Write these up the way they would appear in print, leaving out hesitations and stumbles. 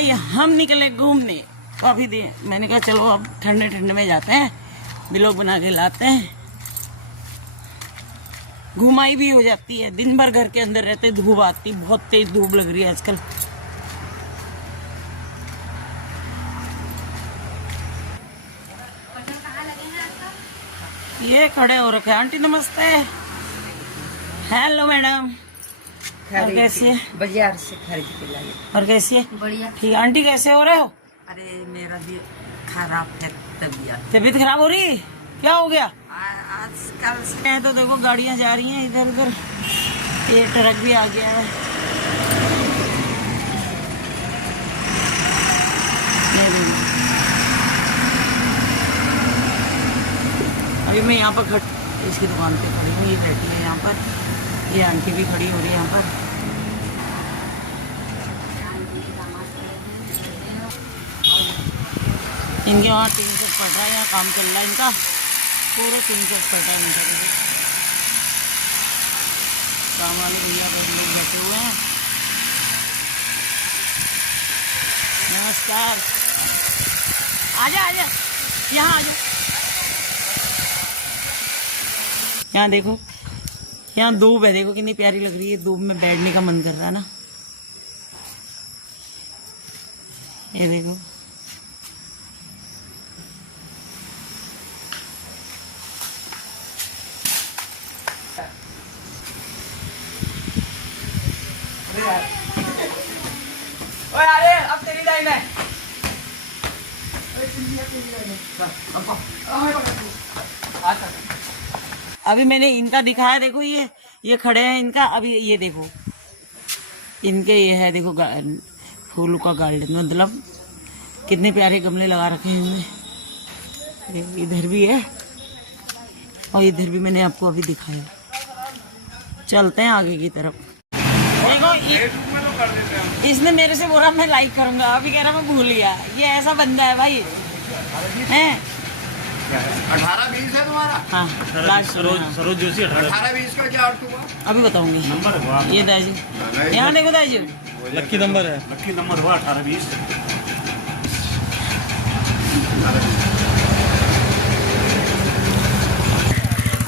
भाई हम निकले घूमने। काफी दिन मैंने कहा चलो अब ठंडे ठंडे में जाते हैं, ब्लॉग बना के लाते हैं। घुमाई भी हो जाती है, दिन भर घर के अंदर रहते, धूप आती, बहुत तेज धूप लग रही है आजकल। ये खड़े हो रखे। आंटी नमस्ते। Hello madam. और कैसे? बाजार से खरीद के लाए। और कैसे? बढ़िया। ठीक। आंटी कैसे हो रहे हो? अरे मेरा भी खराब है तबीयत खराब हो रही है? क्या हो गया? आजकल से तो देखो गाड़ियां जा रही हैं इधर उधर, ये ट्रक भी आ गया है। अभी मैं यहाँ पर इसकी दुकान पे खड़ी हूँ, ये बैठी है यहाँ पर, ये आंटी भी खड़ी हो रही है यहाँ पर। इनके वहाँ टीन सेट पड़ रहा है, यहाँ काम चल रहा है इनका, पूरा टीन सेट पड़ रहा है इनका। काम वाले भैया लोग बैठे हुए हैं। नमस्कार। आजा आजा, यहाँ आ जाओ। यहाँ देखो, यहाँ धूप है, देखो कितनी प्यारी लग रही है। धूप में बैठने का मन कर रहा है ना। ये देखो, अरे अब तेरी लाइन है। अभी मैंने इनका दिखाया, देखो ये खड़े हैं इनका। अभी ये देखो इनके, ये है देखो फूलों का गार्डन, मतलब कितने प्यारे गमले लगा रखे हैं इनमें। इधर भी है और इधर भी मैंने आपको अभी दिखाया। चलते हैं आगे की तरफ। देखो इसने मेरे से बोला मैं लाइक करूंगा, अभी कह रहा मैं भूल गया। ये ऐसा बंदा है भाई, हैं? 18-20 है तुम्हारा? हाँ, सरोज जोशी 18-20 का क्या अर्थ हुआ? अभी बताऊंगी। ये दाजी, यहाँ देखो दाजी, लक्की नंबर है, लक्की नंबर हुआ 18-20।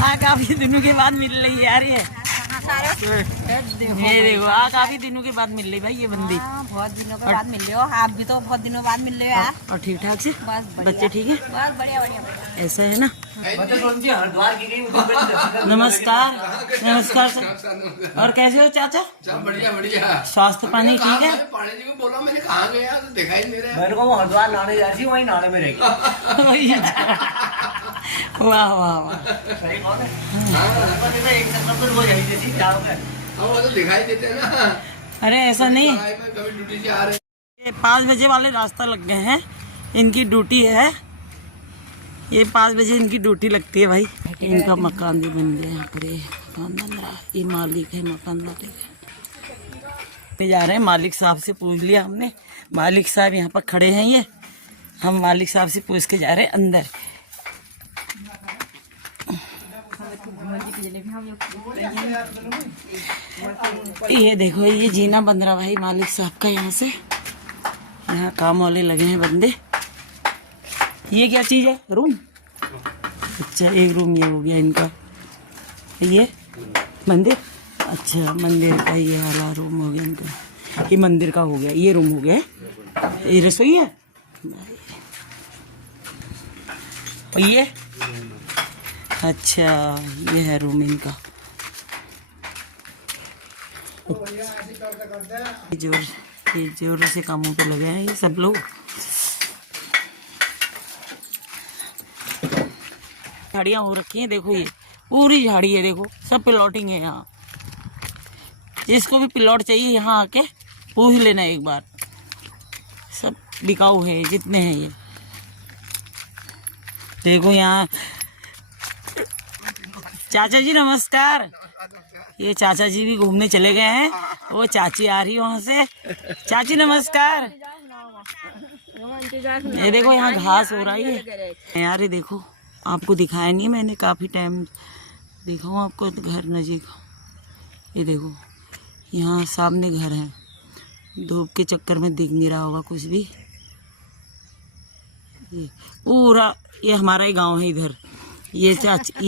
हाँ, काफी दिनों के बाद मिल रही है यार ये देखो, काफी दिनों के बाद मिल रही भाई ये बंदी। बहुत दिनों के बाद मिल रहे हो। आप भी तो बहुत दिनों बाद मिल रहे हो यार। और ठीक ठाक से? बस बच्चे ठीक है? बस बढ़िया बढ़िया। ऐसा है ना। नमस्कार। नमस्कार सर। और कैसे हो चाचा? बढ़िया बढ़िया। स्वास्थ्य पानी ठीक है? पानी जी को बोला, मैंने कहा गया तो देखा ही नहीं रहा। मेरे को हरिद्वार नाने जा रही, वही नाने में रहेगी। वाह वाह वाह। सही कौन है? एक चक्कर पर वो जाई थी, क्या हो गया? वो तो दिखाई देते हैं ना। अरे ऐसा नहीं, कभी ड्यूटी से आ रहे। ये 5 बजे वाले रास्ता लग गए हैं, इनकी ड्यूटी है। ये 5 बजे इनकी ड्यूटी लगती है भाई। इनका मकान भी बन गया यहाँ पर, ये मकान बन रहा है। ये मालिक है, मकान मालिक है। पे जा रहे हैं, मालिक साहब से पूछ लिया हमने। मालिक साहब यहाँ पर खड़े हैं, ये हम मालिक साहब से पूछ के जा रहे हैं अंदर। ये देखो, ये जीना बन रहा भाई मालिक साहब का। यहाँ से यहाँ काम वाले लगे हैं बंदे। ये क्या चीज है? रूम? अच्छा, एक रूम ये हो गया इनका। ये मंदिर, अच्छा मंदिर का ये वाला रूम हो गया इनका। ये मंदिर का हो गया, ये रूम हो गया। ये रसोई है। और ये अच्छा, ये है रूम इनका। ये जोर से कामों पे लगे हैं ये सब लोग। झाड़ियाँ हो रखी हैं, देखो ये पूरी झाड़ी है, देखो सब प्लॉटिंग है यहाँ। जिसको भी प्लॉट चाहिए यहाँ आके पूछ लेना एक बार, सब बिकाऊ है जितने हैं ये। देखो यहाँ चाचा जी नमस्कार। ये चाचा जी भी घूमने चले गए हैं, वो चाची आ रही है वहाँ से। चाची नमस्कार। ये देखो यहाँ घास हो रही है यार, ये देखो आपको दिखाया नहीं मैंने, काफ़ी टाइम दिखाऊँ आपको घर नज़दीक। ये देखो यहाँ सामने घर है धूप के चक्कर में दिख नहीं रहा होगा कुछ भी। ये पूरा ये हमारा ही गांव है इधर। ये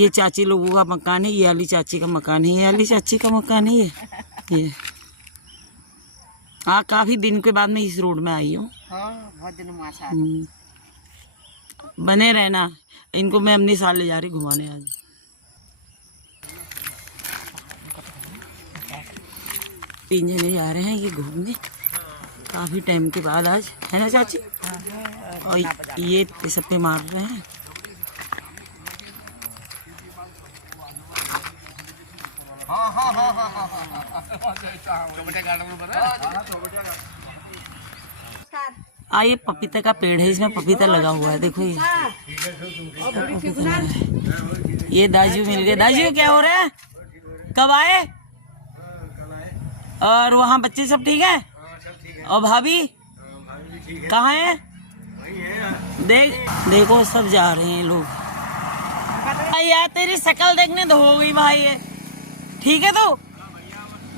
चाची लोगों का मकान है, ये वाली चाची का मकान है, ये वाली चाची का मकान है ये। हाँ, काफी दिन के बाद मैं इस रोड में आई हूँ। बहुत दिनों बने रहना, इनको मैं अपनी साल ले जा रही घुमाने आज। तीन जने जा रहे हैं ये घूमने काफी टाइम के बाद आज, है ना चाची? और ये सबके मार रहे हैं। ये पपीते का पेड़ है, इसमें पपीता लगा हुआ है, देखो ये दाजू मिल गए। दाजू क्या हो रहा है, कब आए? और वहाँ बच्चे सब ठीक है? और भाभी कहाँ है? देखो सब जा रहे हैं लोग। यार तेरी शक्ल देखने तो हो गई भाई, ये ठीक है तो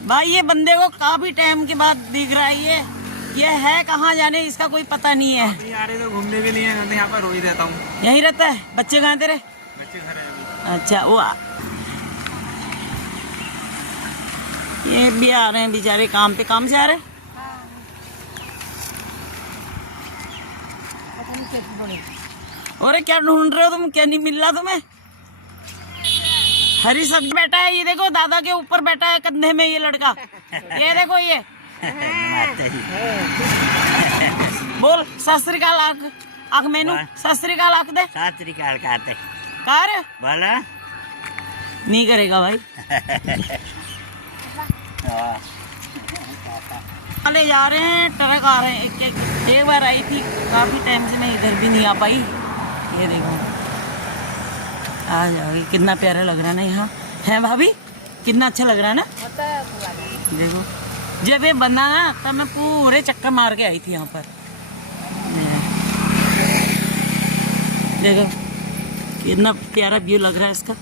भाई, ये बंदे को काफी टाइम के बाद दिख रहा है। ये है कहाँ जाने इसका कोई पता नहीं है। यार तो घूमने के लिए मैं यहाँ पर रोज रहता हूँ। यहीं रहता है? बच्चे कहाँ तेरे? बच्चे घर है अभी। अच्छा, वो ये भी आ रहे हैं बेचारे काम पे, काम से आ रहे हैं। अरे क्या ढूंढ रहे हो तुम, क्या नहीं मिल रहा तुम्हें? हरी सब्जी बैठा है, ये देखो दादा के ऊपर बैठा है कंधे में ये लड़का, ये देखो ये। बोल सत श्री अकाल आख मैनू, सत श्री अकाल आख दे। सत श्री अकाल कहते कर बोला नहीं करेगा भाई। ले जा रहे हैं, ट्रक आ रहे हैं। एक बार आई थी, काफी टाइम से मैं इधर भी नहीं आ पाई। ये देखो आ जाओगी, कितना प्यारा लग रहा है ना यहाँ, है भाभी? कितना अच्छा लग रहा है ना। देखो जब ये बना ना तब मैं पूरे चक्कर मार के आई थी यहाँ पर। देखो कितना प्यारा व्यू लग रहा है इसका।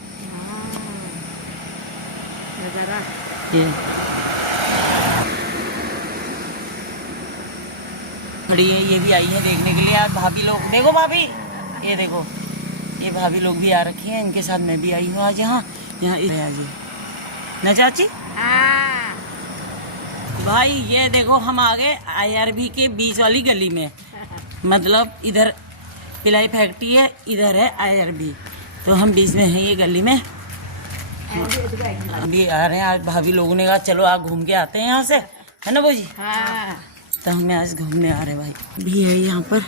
ये खड़ी है, ये भी आई है देखने के लिए। आज भाभी लोग देखो, भाभी ये देखो, ये भाभी लोग भी आ रखी हैं, इनके साथ मैं भी आई हूँ आज यहाँ आज ना चाची। भाई ये देखो हम आ गए IRB के बीच वाली गली में, मतलब इधर पिलाई फैक्ट्री है, इधर है IRB, तो हम बीच में हैं ये गली में। अभी आ रहे हैं, आज भाभी लोगों ने कहा चलो आप घूम के आते हैं यहाँ से, है ना बोजी? तो हमें आज घूमने आ रहे भाई। भी है यहाँ पर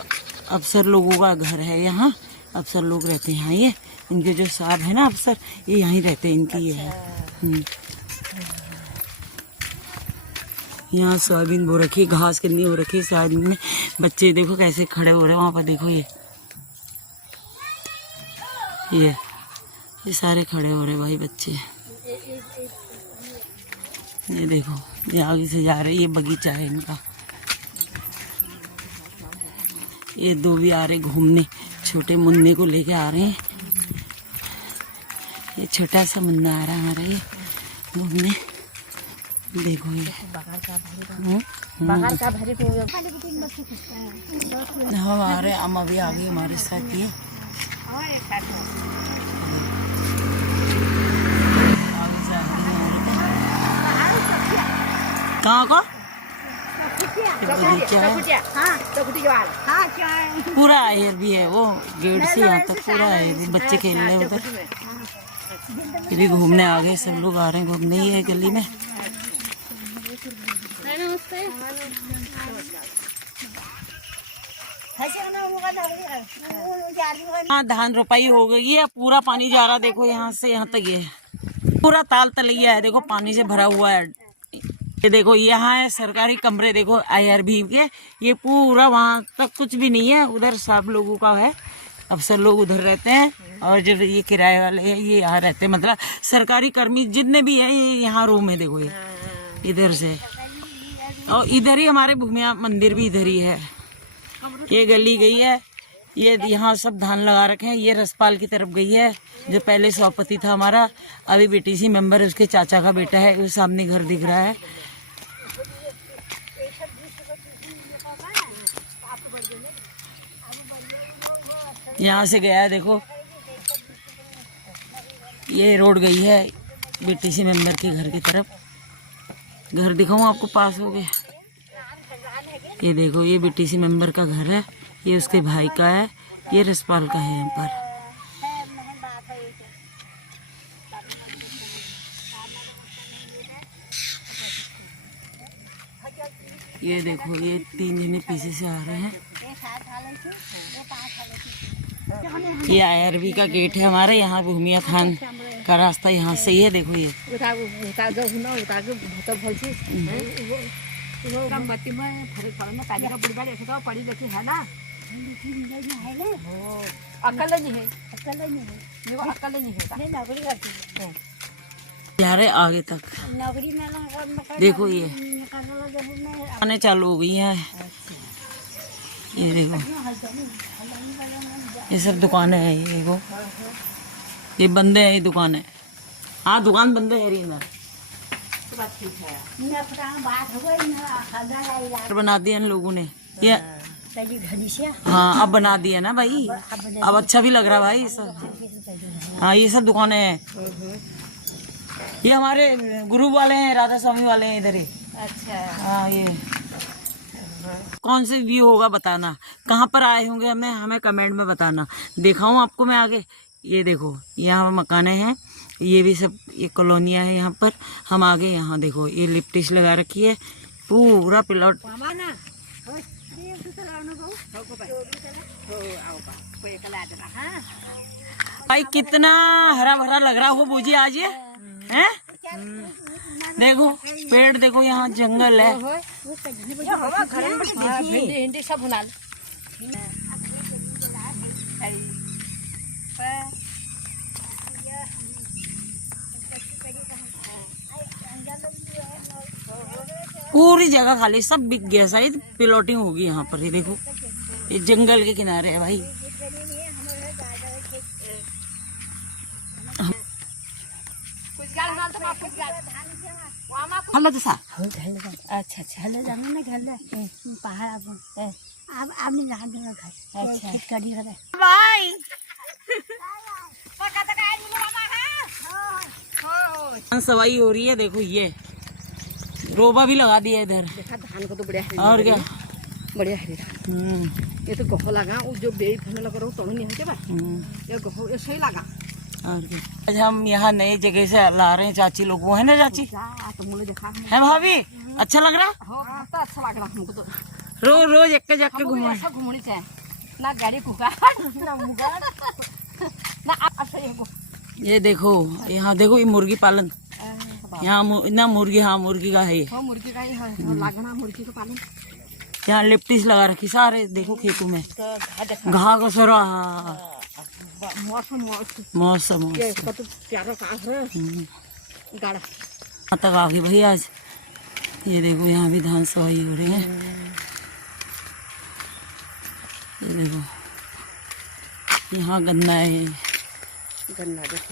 अफसर लोगों का घर है, यहाँ अफसर लोग रहते हैं। ये इनके जो साहब है ना अफसर, ये यहीं रहते हैं, इनकी ये है। यहाँ सोयाबीन बो रखी है, घास कितनी हो रखी है सोयाबीन में। बच्चे देखो कैसे खड़े हो रहे हैं वहाँ पर, देखो ये सारे खड़े हो रहे हैं भाई बच्चे। ये देखो ये आगे से जा रहे हैं, ये बगीचा है इनका। ये दो भी आ रहे घूमने, छोटे मुन्ने को लेके आ रहे हैं। ये छोटा सा मुन्ना आ रहा है हमारा ये घूमने। देखो ये हमारे अम्मा भी आ गई हमारे साथ। ये कहाँ का पूरा आयर भी है, वो गेट से यहाँ तक पूरा आयर। बच्चे खेल रहे हैं उधर, ये भी घूमने आ गए, सब लोग आ रहे हैं घूमने ही है गली में। हाँ धान रोपाई हो गई है, पूरा पानी जा रहा, देखो यहाँ से यहाँ तक ये पूरा ताल तलैया है, देखो पानी से भरा हुआ है। ये देखो यहाँ है सरकारी कमरे, देखो IRB के, ये पूरा वहाँ तक कुछ भी नहीं है, उधर सब लोगों का है, अफसर लोग उधर रहते हैं, और जो ये किराए वाले हैं ये यहाँ रहते हैं, मतलब सरकारी कर्मी जितने भी है ये यहाँ रूम है। देखो ये इधर से, और इधर ही हमारे भूमिया मंदिर भी इधर ही है। ये गली गई है, ये यहाँ सब धान लगा रखे हैं। ये रसपाल की तरफ गई है, जो पहले सभापति था हमारा, अभी BTC मेंबर है, उसके चाचा का बेटा है, वो सामने घर दिख रहा है। यहाँ से गया है देखो, ये रोड गई है बीटीसी मेंबर के घर की तरफ। घर दिखाऊं आपको, पास हो गया। ये देखो, ये बीटीसी मेंबर का घर है, ये उसके भाई का है, ये रसपाल का है यहाँ पर। ये देखो, ये 3 जने पीछे से आ रहे हैं। ये IRB का गेट है हमारा, यहाँ भूमिया थान का रास्ता यहाँ से ही है। देखो ये जा रहे आगे तक। देखो ये आने चालू हो गई है। ये देखो, ये सब दुकानें हैं। ये देखो, ये बंदे हैं, ये दुकानें। हाँ, दुकान बंद है ना। बना दिया इन लोगों ने ये। हाँ, अब बना दिया ना भाई, अब अच्छा भी लग रहा भाई ये सब। हाँ, ये सब दुकानें हैं। ये हमारे ग्रुप वाले हैं, राधा स्वामी वाले हैं इधर ही। अच्छा। हाँ, ये कौन से व्यू होगा बताना, कहाँ पर आए होंगे हमें कमेंट में बताना। दिखाऊं आपको मैं आगे। ये देखो, यहाँ मकाने हैं, ये भी सब ये कॉलोनियाँ है यहाँ पर। हम आगे यहाँ देखो, ये लिप्टिस लगा रखी है, पूरा प्लॉट। भाई कितना हरा भरा लग रहा हो बूजी आज ये हैं। देखो पेड़, देखो यहाँ जंगल है। पूरी जगह खाली, सब बिक गया, शायद प्लॉटिंग होगी यहाँ पर। ये देखो, ये जंगल के किनारे है भाई। हेलो तो सा अच्छा अच्छा हेलो जाना ना घर पहाड़ अब आपने जान देना घर। अच्छा करी है भाई। सवाई हो रही है। देखो ये रोबा भी लगा दिया इधर। धान को तो बढ़िया है, और क्या बढ़िया है। ये तो गहो लगा, वो जो बेई फने लगा रहो तो नहीं है क्या। ये गहो ये सही लगा। और क्या, आज हम यहाँ नई जगह से ला रहे हैं चाची लोग। वो है ना चाची, है भाभी? अच्छा लग रहा? तो अच्छा लग रहा हमको तो। रोज रोज एक जाके घूमने चाहिए ना, गाड़ी ना। ये देखो, यहाँ देखो, ये मुर्गी पालन। यहाँ ना मुर्गी, हाँ मुर्गी का है, मुर्गी का ही लगना, मुर्गी का पालन। यहाँ लिप्टिस लगा रखी सारे। देखो खेतों में घास का सरा। मौसम तक आ गई भाई आज। ये देखो, यहाँ भी धान सवाई हो रही है। ये देखो, यहाँ गन्ना है, गन्ना देखो।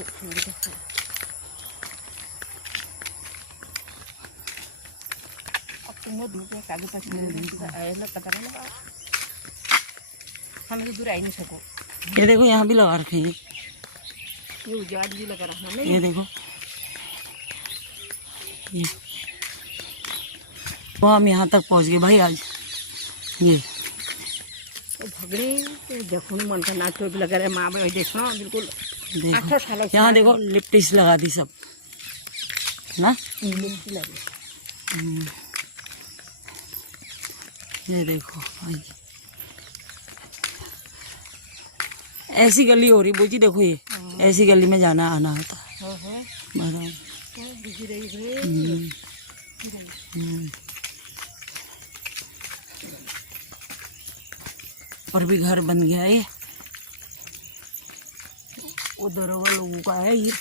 हम दूर आई नहीं सको। ये देखो, यहाँ भी लगा रखे हैं। ये उजाड़ भी लगा रहा है। ये देखो, ये तो हम यहाँ तक पहुँच गए भाई आज। ये भगड़े देखो मन का नाच भी लगा रहा है। माँ भाई देखना बिल्कुल। यहाँ देखो, लिप्टिस लगा दी सब ना। ये देखो भाई, ऐसी गली हो रही बोजी। देखो ये ऐसी गली में जाना आना होता है। पर भी घर बन गया है। उधर वो लोगों का है ये।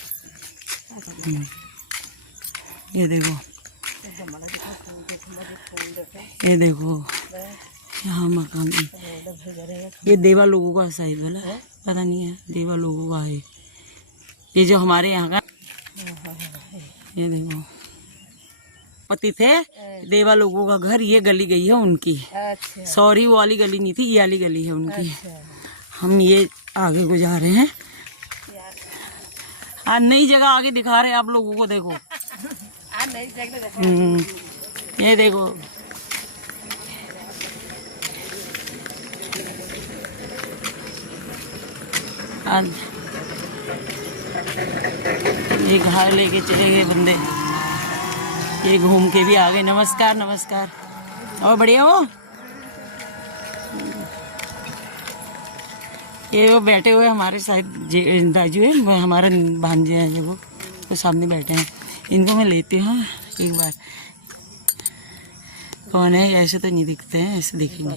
ये देखो, ये देखो यहाँ मकान। ये देवा लोगों का शायद वाला, पता नहीं है, देवा लोगों का है ये जो हमारे यहाँ का। ये देखो, पति थे देवा लोगों का घर। ये गली गई है उनकी। सॉरी, वो वाली गली नहीं थी, ये वाली गली है उनकी। हम ये आगे को जा रहे हैं। आज नई जगह आगे दिखा रहे हैं आप लोगों को, देखो। ये देखो, आज ये घर लेके चले गए बंदे, ये घूम के भी आ गए। नमस्कार नमस्कार, और बढ़िया हो। ये वो बैठे हुए हमारे साथ दाजू है, हमारा भांजे हैं जो वो सामने बैठे हैं। इनको मैं लेती हूँ एक बार। कौन है? ऐसे तो नहीं दिखते हैं, ऐसे दिखेंगे।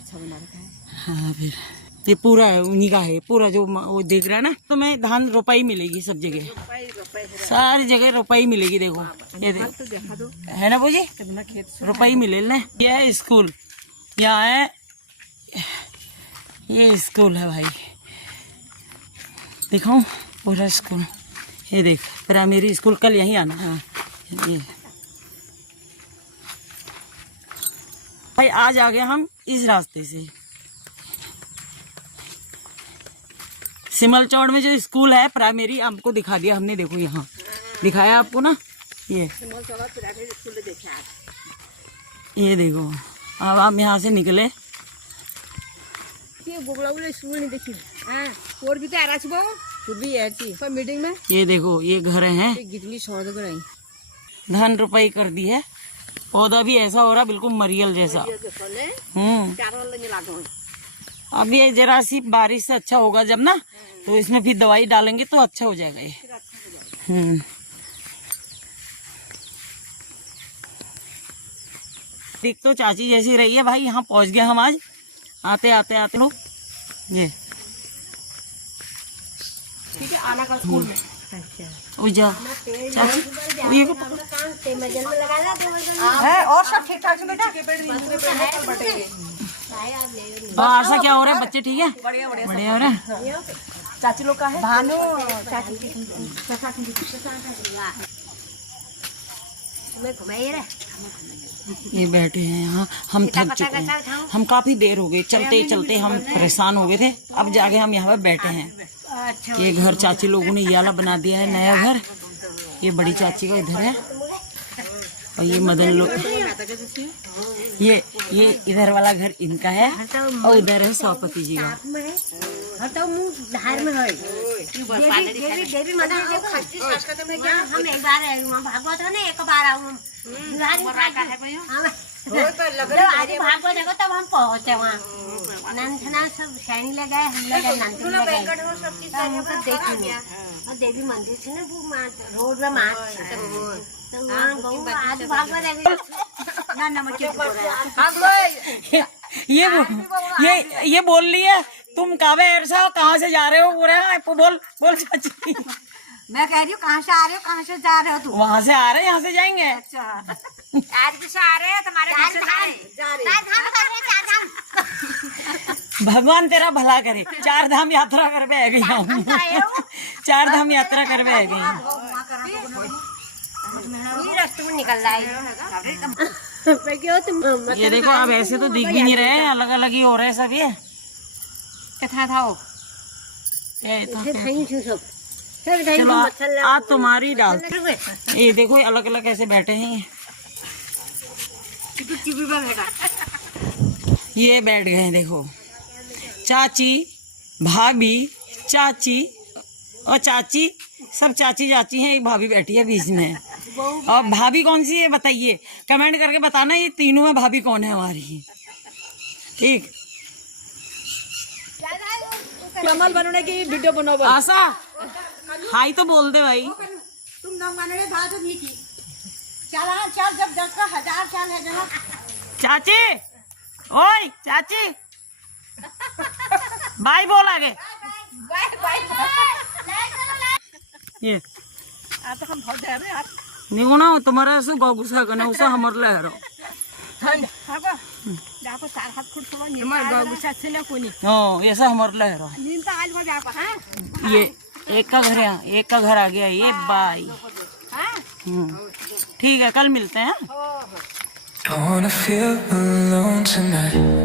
हाँ, फिर ये पूरा है उन्हीं का है, पूरा जो वो दिख रहा है ना। तो मैं धान रोपाई मिलेगी सब जगह, सारी जगह रोपाई मिलेगी। देखो ये देखो, है ना बोझी, रोपाई मिले ना। ये है स्कूल, यहाँ है, ये स्कूल है भाई। दिखाऊं पूरा स्कूल, ये देख प्राइमरी स्कूल। कल यहीं आना। हाँ ये भाई, आज आ गए हम इस रास्ते से। सिमल चौड़ में जो स्कूल है प्राइमरी, आपको दिखा दिया हमने। देखो यहाँ दिखाया आपको ना, ये देखो। अब आप यहाँ से निकले, स्कूल नहीं देखी और भी तो आ रहा है मीटिंग में। ये देखो, ये घर है। धान रोपाई कर दी है, पौधा भी ऐसा हो रहा बिल्कुल मरियल जैसा। अब ये जरा सी बारिश से अच्छा होगा जब ना, तो इसमें फिर दवाई डालेंगे तो अच्छा हो जाएगा ये। दिख तो चाची जैसी रही है भाई। यहाँ पहुँच गए हम आज, आते आते लोग। ये ठीक है, आना का स्कूल में। जा चाची, ये को और सब ठीक ठाक है बेटा। आशा क्या हो रहा है? बच्चे ठीक है? बढ़िया हो रहा है। चाची लोग का है भानु, ये बैठे हैं यहाँ। हम थक चुके हैं, हम काफी देर हो गई चलते चलते, हम परेशान हो गए थे। अब जाके हम यहाँ पे बैठे हैं। ये घर चाची लोगों ने ये वाला बना दिया है, नया घर। ये बड़ी चाची का इधर है, और ये मदन लोग, ये इधर वाला घर इनका है, और उधर है सौपति जी का। देवी मंदिर हम एक बार भागवत है ना, एक बार आऊँ भागवत जगह तब हम पहुँचे वहाँ। नंदना सब सैनी ले गए, हम लोग नंदन ले गए, हमको देखेंगे। और देवी मंदिर थी ना वो रोड में मार, तो वहाँ गऊ आज भागवत ये बोल रही है, तुम कावे ऐसा कहाँ से जा रहे हो? बोल चाची। मैं कह रही हूँ कहाँ से आ रहे हो, कहाँ से जा रहे हो तुम? वहाँ से आ रहे हैं, यहाँ से जाएंगे। अच्छा, आज भी से आ रहे हैं तुम्हारे घर से जा रहे हैं। भगवान तेरा भला करे। 4 धाम यात्रा कर बे गई हूँ। 4 धाम यात्रा कर बे गई। रास्ते में निकल रहा है। ये देखो, अब ऐसे तो दिख भी नहीं रहे, अलग अलग ही हो रहे सब। ये कथा था वो, चलो आज तुम्हारी डाल। ये देखो, अलग अलग ऐसे बैठे हैं। ये बैठ गए, देखो चाची, भाभी, चाची और चाची, सब चाची चाची हैं। एक भाभी बैठी है बीच में। और भाभी कौन सी है बताइए, कमेंट करके बताना। ये तीनों में भाभी कौन है हमारी? ठीक, कमल बनने की वीडियो बनाओ। आशा हाई तो बोल दे भाई। तुम नमगाने में बात नहीं की। चल जब 10 का 1000 साल है जहाँ। चाची, ओए चाची, बाय बोल आगे। ये आज तो हम बहुत डर रहे हैं। देखो ना, तुम्हारा ऐसे गुस्सा करना उसे हमर लहरो। जाको 4 हाथ फुट सवा नहीं गुस्सा से ना कोनी। ओ ऐसा हमर लहरो। नींद तो आज बजा को हां। ये एक का घर है, एक का घर आ गया ये बाई। ठीक है, कल मिलते हैं। I wanna feel alone tonight.